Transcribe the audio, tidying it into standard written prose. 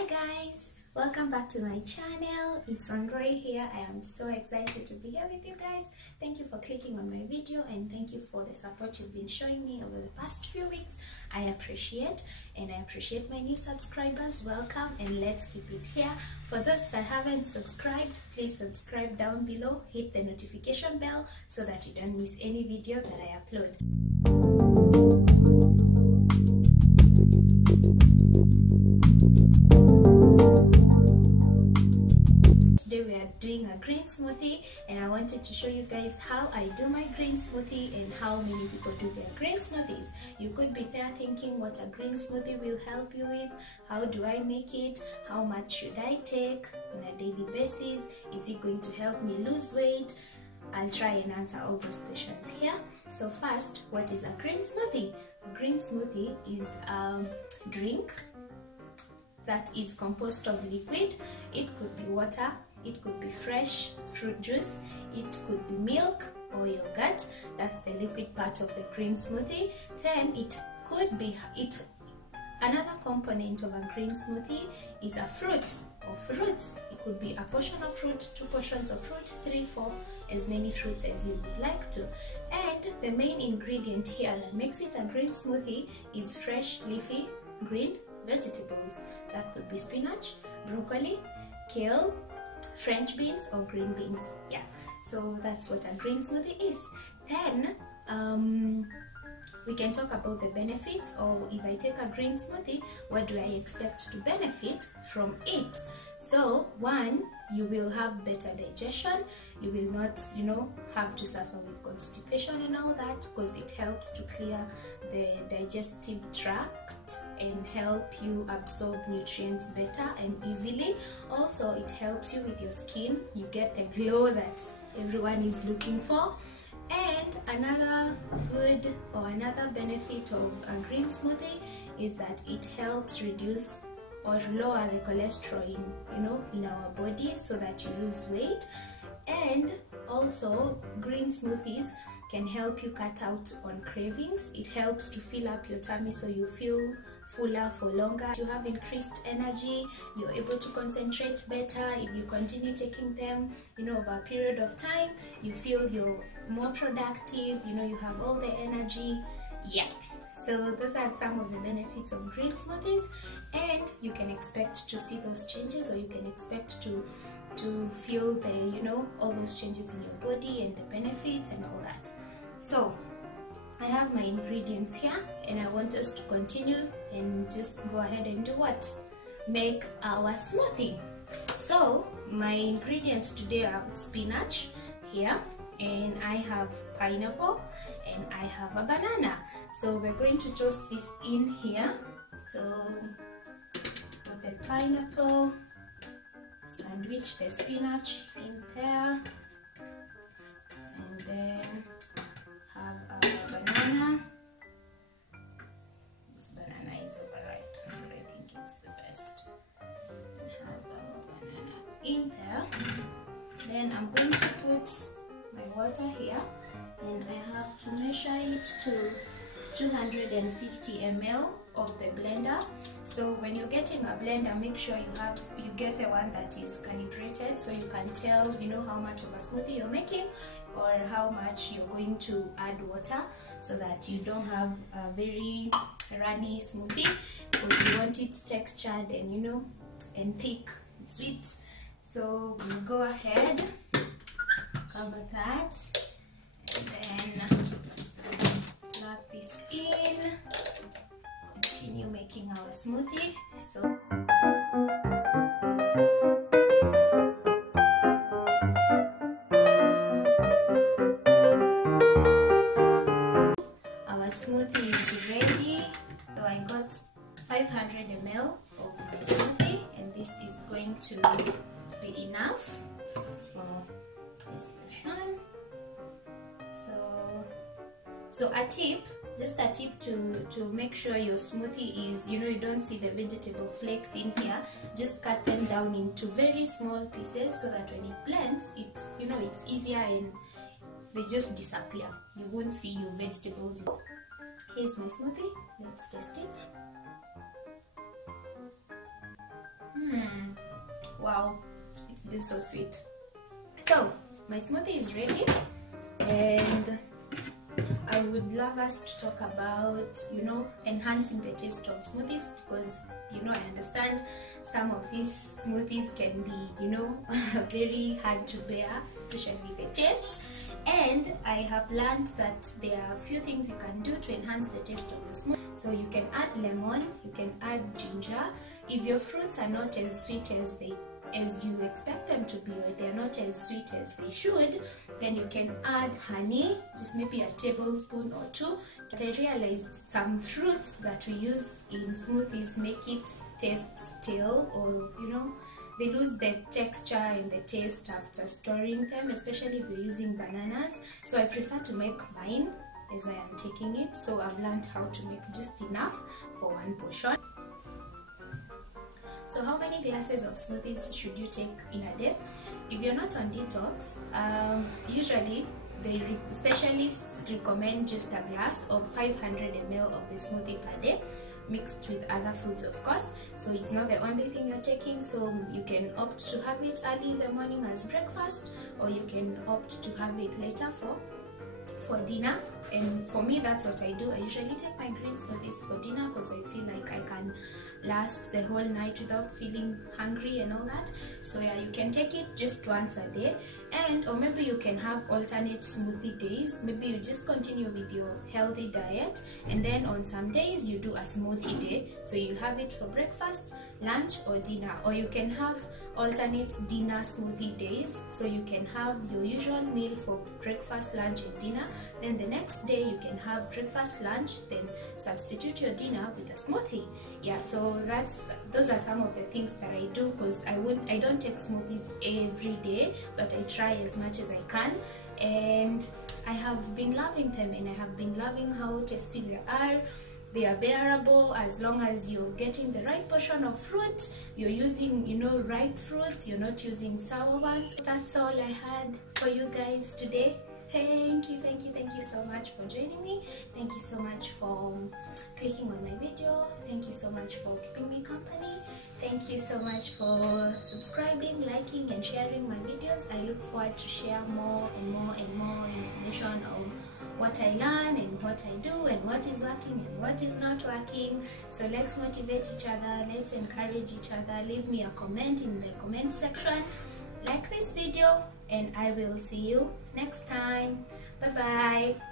Hi guys, welcome back to my channel. It's Ongoi here. I am so excited to be here with you guys. Thank you for clicking on my video and thank you for the support you've been showing me over the past few weeks. I appreciate, and I appreciate my new subscribers. Welcome, and let's keep it here. For those that haven't subscribed, please subscribe down below, hit the notification bell so that you don't miss any video that I upload. Today we are doing a green smoothie, and I wanted to show you guys how I do my green smoothie and how many people do their green smoothies. You could be there thinking what a green smoothie will help you with. How do I make it? How much should I take on a daily basis? Is it going to help me lose weight? I'll try and answer all those questions here. So first, what is a green smoothie? A green smoothie is a drink that is composed of liquid. It could be water, it could be fresh fruit juice, it could be milk or yogurt. That's the liquid part of the green smoothie. Then it could be another component of a green smoothie is a fruit or fruits. It could be a portion of fruit, 2 portions of fruit, 3, 4, as many fruits as you would like to. And the main ingredient here that makes it a green smoothie is fresh leafy green vegetables. That could be spinach, broccoli, kale, French beans or green beans. Yeah, so that's what a green smoothie is. Then we can talk about the benefits, or if I take a green smoothie, what do I expect to benefit from it? So one, you will have better digestion. You will not, have to suffer with constipation and all that, because it helps to clear the digestive tract and help you absorb nutrients better and easily. Also, it helps you with your skin. You get the glow that everyone is looking for. And another good or another benefit of a green smoothie is that it helps reduce or lower the cholesterol in our bodies so that you lose weight. And also, green smoothies can help you cut out on cravings. It helps to fill up your tummy so you feel fuller for longer. You have increased energy, you're able to concentrate better. If you continue taking them, over a period of time, you feel you're more productive, you have all the energy. Yeah. So those are some of the benefits of green smoothies, and you can expect to see those changes, or you can expect to feel the all those changes in your body and the benefits and all that. So I have my ingredients here, and I want us to continue and just go ahead and do what? Make our smoothie. So my ingredients today are spinach here, and I have pineapple, and I have a banana. So we're going to toss this in here. So put the pineapple, sandwich the spinach in there, and then have our banana. This banana is overripe, but I think it's the best. And have our banana in there. Then I'm going to put my water here, and I have to measure it to 250 ml of the blender. So when you're getting a blender, make sure you get the one that is calibrated, so you can tell how much of a smoothie you're making or how much you're going to add water, so that you don't have a very runny smoothie, because you want it textured and and thick and sweet. So we'll go ahead, cover that, and then plug this in, continue making our smoothie. So our smoothie is ready. So I got 500 ml of my smoothie, and this is going to be enough for this portion. So a tip, just a tip to make sure your smoothie is, you don't see the vegetable flakes in here. Just cut them down into very small pieces, so that when it blends, it's it's easier and they just disappear. You won't see your vegetables. Here's my smoothie. Let's taste it. This is so sweet. So my smoothie is ready, and I would love us to talk about, you know, enhancing the taste of smoothies, because, you know, I understand some of these smoothies can be, you know, very hard to bear, especially the taste. And I have learned that there are a few things you can do to enhance the taste of your smoothie. So you can add lemon, you can add ginger. If your fruits are not as sweet as you expect them to be, or they're not as sweet as they should, then you can add honey, just maybe a tablespoon or two. But I realized some fruits that we use in smoothies make it taste stale, or, you know, they lose the texture and the taste after storing them, especially if you're using bananas. So I prefer to make mine as I am taking it. So I've learned how to make just enough for one portion. So how many glasses of smoothies should you take in a day? If you're not on detox, usually specialists recommend just a glass of 500 ml of the smoothie per day, mixed with other foods, of course. So it's not the only thing you're taking, so you can opt to have it early in the morning as breakfast, or you can opt to have it later for dinner. And for me, that's what I do. I usually take my green smoothies for dinner because I feel like I can last the whole night without feeling hungry and all that. So yeah, you can take it just once a day, or maybe you can have alternate smoothie days. Maybe you just continue with your healthy diet, and then on some days you do a smoothie day, so you'll have it for breakfast, lunch, or dinner. Or you can have alternate dinner smoothie days, so you can have your usual meal for breakfast, lunch, and dinner, then the next day you can have breakfast, lunch, then substitute your dinner with a smoothie. Yeah, so those are some of the things that I do, because I don't take smoothies every day, but I try as much as I can, and I have been loving them, and I have been loving how tasty they are. They are bearable as long as you're getting the right portion of fruit, you're using, you know, ripe fruits, you're not using sour ones. That's all I had for you guys today. Thank you so much for joining me. Thank you so much for clicking on my video. Thank you so much for keeping me company. Thank you so much for subscribing, liking, and sharing my videos. I look forward to share more and more and more information on what I learn and what I do and what is working and what is not working. So let's motivate each other, let's encourage each other. Leave me a comment in the comment section, like this video, and I will see you next time. Bye bye.